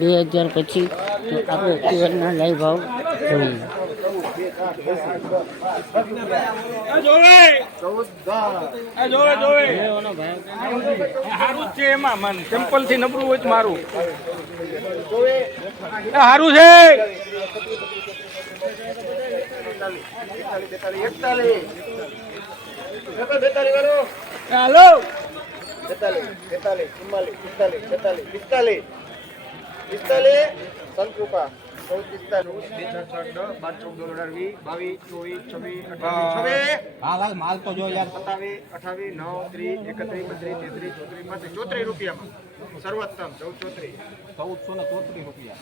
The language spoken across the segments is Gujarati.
2000 પછી તો આપણે તુવેરના લાઈવ ભાવ જોઈએ. સારું છે એમાં મન સિમ્પલ થી નબળું હોય તો મારું સારું છે. હાલો 45 સંકૃપા માલ તો જો યાર 27 28 29 30 31 32 33 34 34 રૂપિયામાં સર્વોત્તમ 1434 રૂપિયા.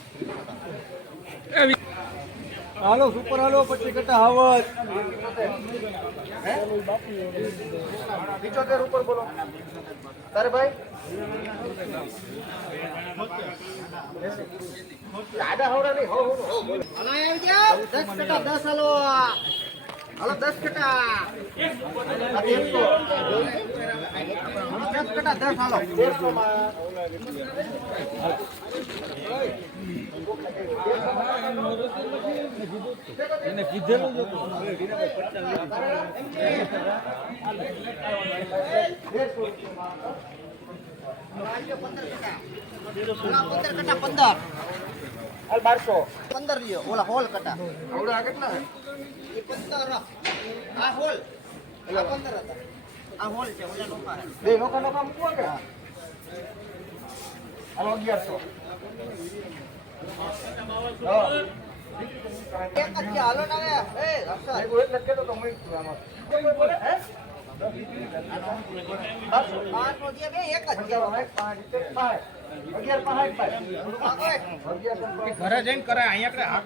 હાલો સુપર હાલો પછી કટા હાવત 75 ઉપર બોલો તારે ભાઈ આડા હોડા નહીં હો બોલો હાલો આવી જાવ 10 કટા 10 હાલો હાલો 10 કટા 10 કટા 10 હાલો એને કીધેલું જ કટા 1200 15 લ્યો ઓલા હોલ કટા આવડા કેટલા એ 15 આ હોલ આ 15 હતા આ હોલ છે ઓલા નોકા બે નોકા મૂકવો કે હાલો 1100 એક જ છે હાલો ના એ રક્ષા એક એટલે કેતો તો હું આમાં કોઈ બોલે હે 5 નો દે બે એક જ છે 11 ઘરે જઈને કરે અહીંયા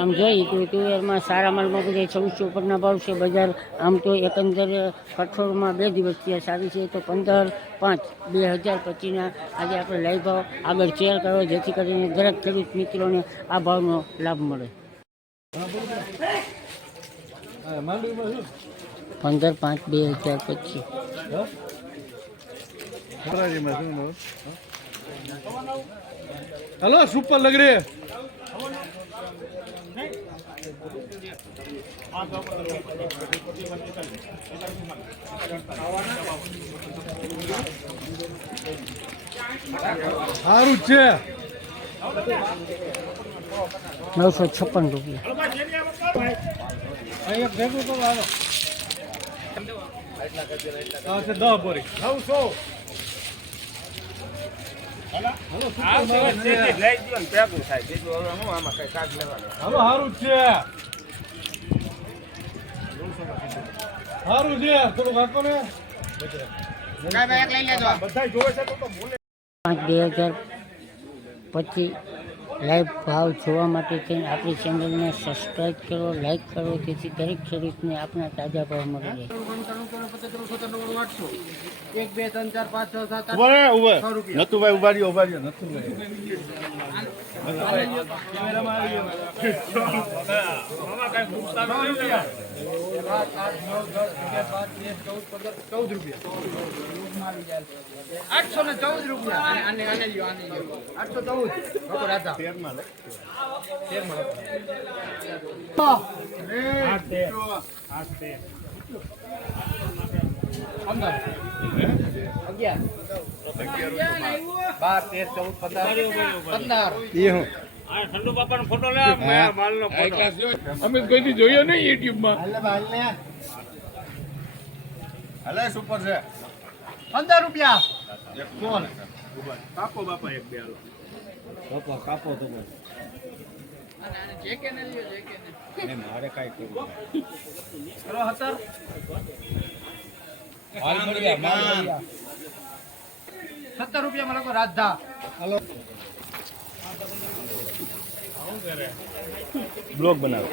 આમ જોઈએ તો તુવેરમાં સારા માલમાં બધા 2600 ઉપરના ભાવ છે. બજાર આમ તો એકંદર કઠોળમાં 2 દિવસ થયા સારી છે તો 15/5/2025ના આજે આપણે લાઈવ ભાવ આગળ શેર કરો જેથી કરીને દરેક ખેડૂત મિત્રોને આ ભાવનો લાભ મળે. 15/5/2025 हेलो सुपर लग रहे सारू છે 956 રૂપિયા. અહીંયા ભેગું તો આવો આ છે 10 બોરી 900 સારું છે થોડું કાકો ને બધા જોવે છે તો બોલે. 5/2025 લાઈવ ભાવ જોવા માટે થઈને આપણી ચેનલને સબસ્ક્રાઈબ કરો, લાઈક કરો જેથી દરેક ખેડૂતને આપણા તાજા ભાવ મળી જાય. 1 2 3 4 5 6 7 નતુભાઈ ઉભા રહ્યો નતુભાઈ ઠંડુ બાપા નો ફોટો લે માલ નો ફોટો અમે કોઈ જોયો નહીં યુટ્યુબ માં. હાલે સુપર છે 15 રૂપિયા. કાપો બાપા એક બે હાલો બાપા કાપો તો મારે કઈ કરવું કરો 17 રૂપિયા માં રાધા. હાલો બ્લોગ બનાવે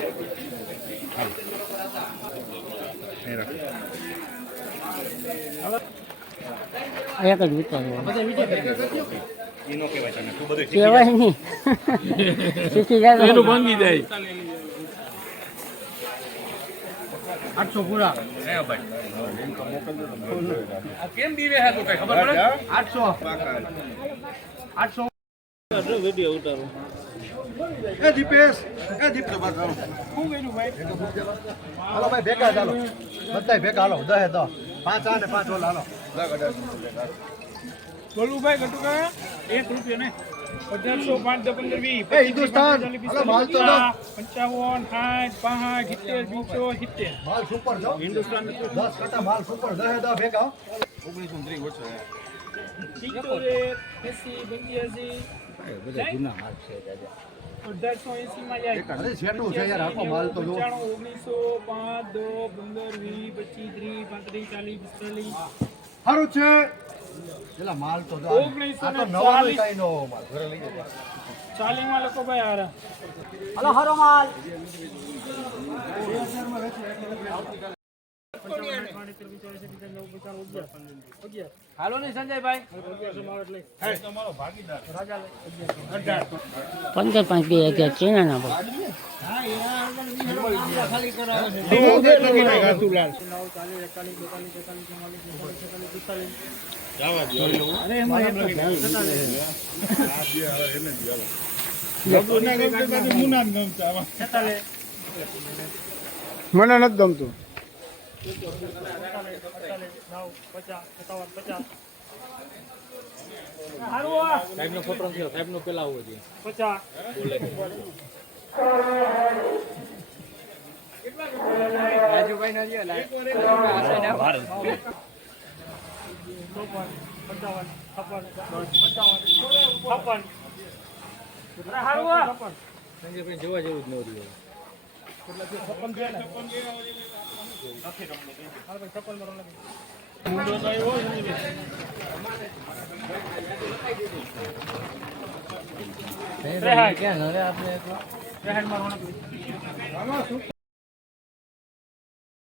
એક જ વિચારવું એનો કહેવાય તને તું બધું કહેવાય નહીં શીખી જાય એનું ભાંગી જાય 800 પૂરા હે ભાઈ કેમ દીવે હે તો કઈ ખબર પડે 800 800 એ દીપેશ એ દીપ તો બસ હાલો ભાઈ ભેગા ચાલો બધાય ભેગા હાલો 10 5 આ ને 5 ઓલા હાલો બોલું ભાઈ ઘટુકા 1 રૂપિયો ને 1800 5 10 15 20 એ હિન્દુસ્તાન હાલો માલ તો દો 55 60 65 70 માલ સુપર જો હિન્દુસ્તાન 10 કટા માલ સુપર 10 ભેગા 1930 ઓછો 1880 માં જાય અરે છેટું છે યાર આખો માલ તો જો 1900 5 10 15 20 25 30 35 40 45 સારું છે પેલા માલ તો જો આ તો નવો કઈ નો માલ ઘરે લઈ જજો 40 માં લોકો ભાઈ હારા હલો હારો માલ હાલો ને સંજયભાઈ 15 5 2011 ચેનાના ભાવ મને નથી ગમતું જોવા જેવું જ ન રહ્યું